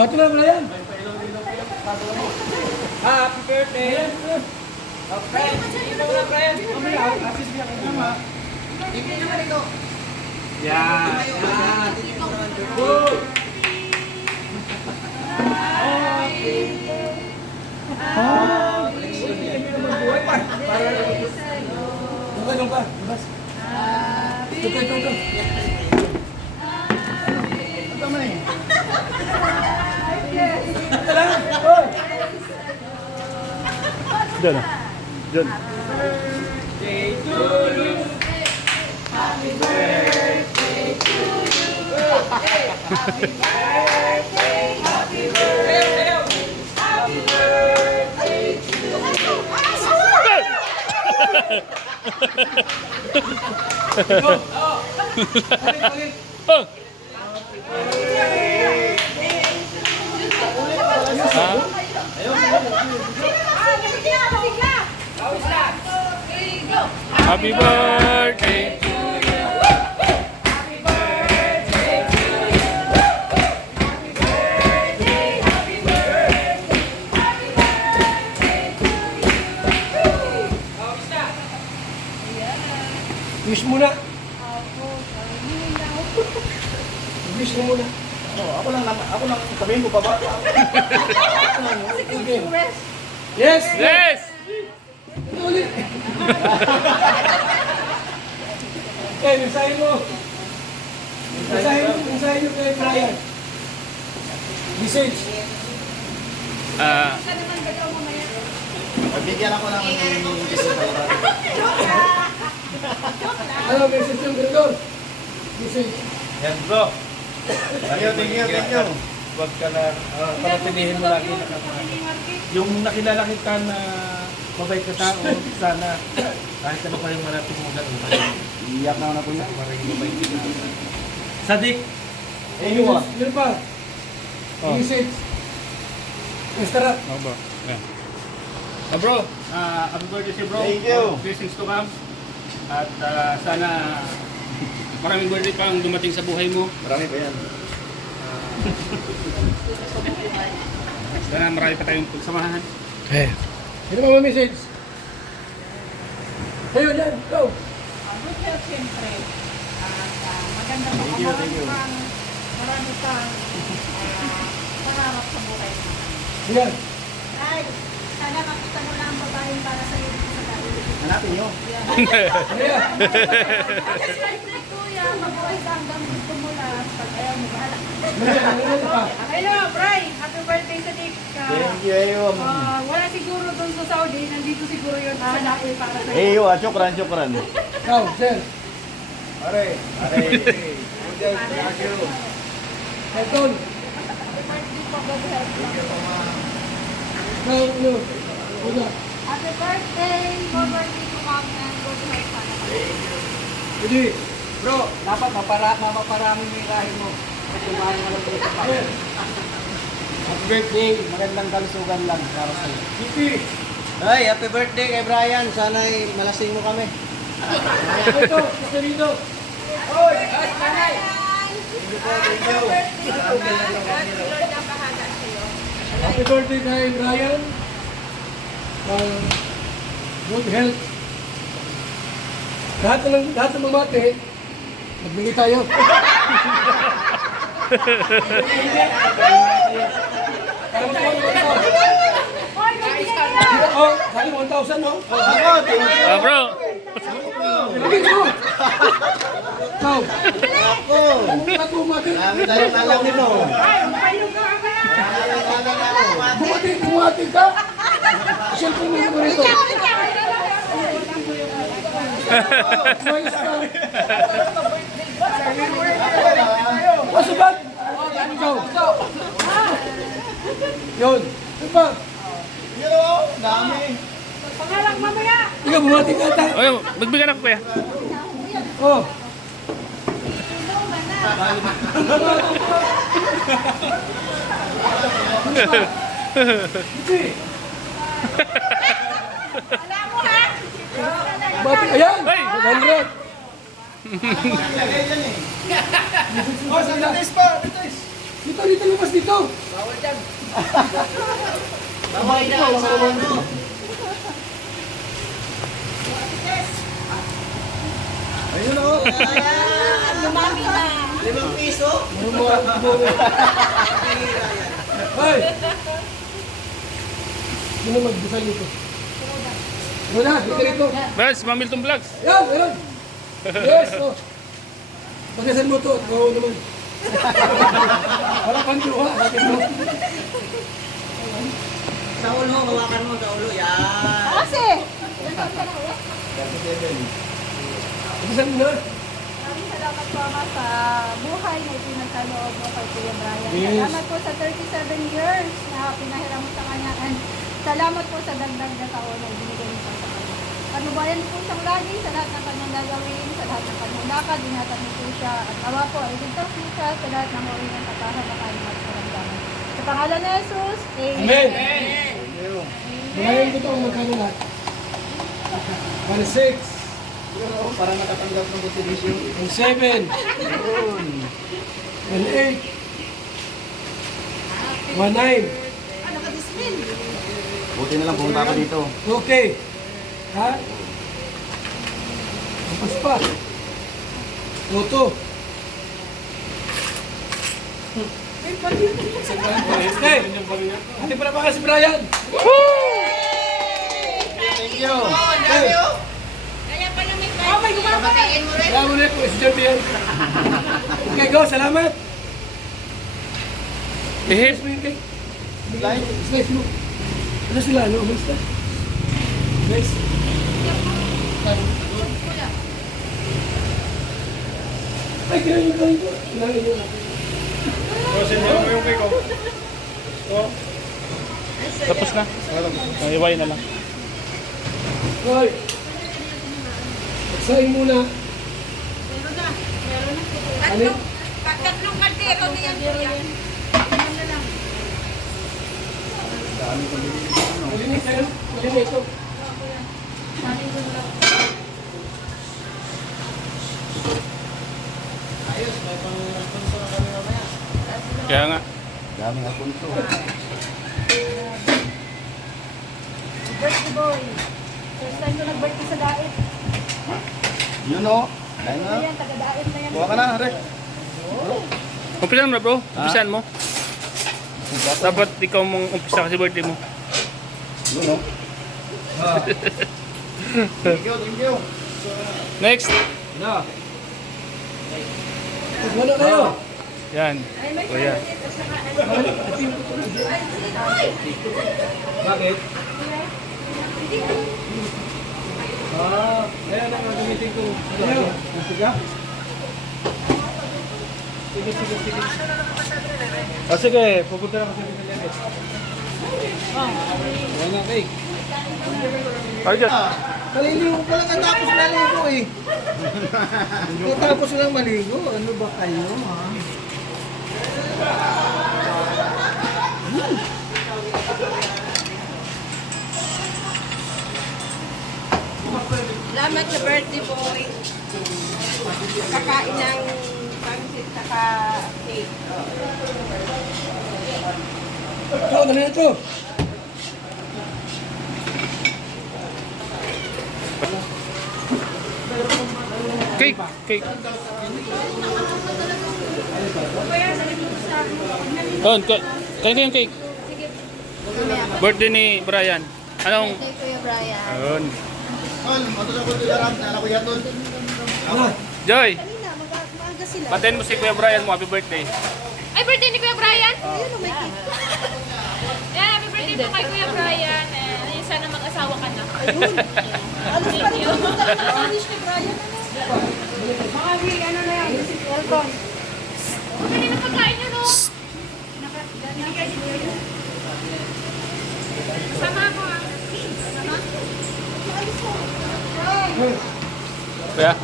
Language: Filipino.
Ito na pala yan. Happy birthday! Okay, ikaw na, Brian. Yan. Good. Doon ka. Labas. Doon ka. Ito naman eh. Ito lang. Hoy! Diyan ah. Diyan. Day to you. Happy birthday to you. Happy birthday. Happy birthday. Happy birthday to you. Ulit. Oh! Happy birthday to you. Happy birthday to you. Happy birthday. Happy birthday. Happy birthday to you. Kamusta na? Wish muna. Wish mo muna. Ako lang sabihin ko pa ba? Sige. Yes! Yes! Ito ulit. Mensahe mo. Mensahe nyo kay Brian. Message. Bigyan ako ng Ano, message yung ganito? Message. Yan bro. Thank you. Huwag ka na, panatilihin mo lagi na yung nakilala kita na mabait ka tao, sana kahit ano pa yung malapit mo ganun. Iyak na ako na po niya. Maraming mabait ka. Sadik! Yun pa. Message. Instagram. Ako ba? Yan. Bro, happy birthday si bro. Thank you. Blessings to come. At sana maraming birthday pang dumating sa buhay mo. Marami pa yan. Sana marami pa tayong pagsamahan. Ano ba may message? Ayun yan. Go. Good health siyempre. At maganda mo. Thank you. Marami kang pangarap sa buhay mo. Yan. Ay, sana makita mo na ang babaeng para sa iyo dito sa bahay. Hanapin nyo. Ano yan? Kasi like na kuya, mabuhay ka hanggang gusto mo lang. Pag ayaw mo, bahala. Ano yan pa? Hello, Bray! Happy birthday sa Dick! Thank you. Wala siguro doon sa Saudi, nandito siguro yun sa dahil para sa iyo. Eyo, syukran. Ikaw, sir. Are. Elton. Happy birthday po, good health. Ikaw, ano? Una. Happy birthday! Good birthday to mom and good health sana. Hindi. Bro, dapat mapaparami mo yung lahi mo. At tumahan mo lang dito pa. Happy birthday, magandang kalusugan lang para sa iyo. Hindi. Ay, happy birthday kay Brian. Sana malasing mo kami. Ito, isa dito. Hoy! Ay, nanay! Happy birthday kay Brian. Good health. Lahat ng mamate, magbigay tayo. Oh, sabi 1,000, no? Bro! Bigay ko! Ikaw! Ako, mati. Alam nito. Bumati ka! Siyempre mo naman ito. Umayos ka. Masubad! Ikaw! Yun. Ano pa? Dami. Pangalang mamaya! Ikaw, bumati ka ata. Oy, magbigyan ako kuya. Oh. Alam mo ha? Bati, ayan! Hey! 100! Oh, sa pa. Dito Dito, dito, lumabas dito. Bawal na sa ano. Ayun o. Lumami na. 5 piso? Hoy! Sino magdasal dito? Wala, dito rito. Bas, Mamilton Vlogs. Yan, yan. Yes, oh. Pagkasan mo to, at kawo naman. Wala pang luha, bakit mo? Sa ulo, hawakan mo sa ulo. Yan. Kasi. Pagkasan mo na. Maraming salamat po Ama sa buhay na ipinagkaloob mo kay Kuya Brian. Yes. Salamat po sa 37 years na pinahiram mo sa kanya. And salamat po sa dagdag na taon na ibinigay mo pa sa kanya. Panubayan po siyang lagi sa lahat ng kanyang gagawin, sa lahat ng kanyang lakad, ingatan niyo po siya. At awa po, ay ligtas po siya sa lahat ng uri ng kapahamakan at karamdaman. Sa pangalan ni Jesus, Amen. Amen. Bayan ko to ang magkano lahat. 1,600. Para makatanggap ng contribution. 1,700. 1,800. 1,900. Buti na lang pumunta ako dito. Okay. Ha? Tapos pa. Toto. Okay. Hati pa na ba si Brian? Thank you. Hey. Kaya pala may gumabatiin mo rin. Salamat ulit po, si Champion. Okay, go. Salamat. Ihip. Slice mo yung cake. Slice mo. Ano sila? Ano? Umalis na? Slice. Ay, kinain ko. Kinain ko. Tapos na. Iway na lang. Hoy. Pagsahin muna. Ano? Tatlong kaldero niyan. Malinis yan. Malinis ito. Kaya nga. Daming akong to. Birthday boy. First time ko nag-birthday sa Dait. Yun o. Ayun na. Ayan, taga-Dait na yan. Kuha ka na, Re. Umpisan mo na bro. Umpisan mo. Dapat ikaw mong umpisa kasi birthday mo. Yun o. Thank you, thank you. Next. Na. Wala kayo. Yan. O yan. Bakit? Ayan ang gagamitin ko. Ayan. Sige. Sige. Sige, pupunta na ako sa Pilipinas. Ayan na, cake. Ay, dyan. Kaliligo pa lang katapos maligo eh. Katapos lang maligo. Ano ba kayo, ha? Salamat sa birthday boy. Kakain ng pangsit saka cake. Ito, ano na ito? Cake. Cake. On, kain ko yung cake. Birthday ni Brian. Anong? Birthday Kuya Brian. Ayun. Tol, matulog ko dilaram. Nala ko yaton. Ano? Joy, Kanina, maaga sila. paten mo si Kuya Brian mo. Happy birthday. Ay, birthday ni Kuya Brian? Ayun, may cake. Yeah, happy birthday po kay Kuya Brian. Eh, sana mag-asawa ka na. Alas pa rin yung English ni Brian. Mga ano na yan, si Elton. Pwede na pagkain nyo, no? Sama ako, ah. Kuya. Ayan.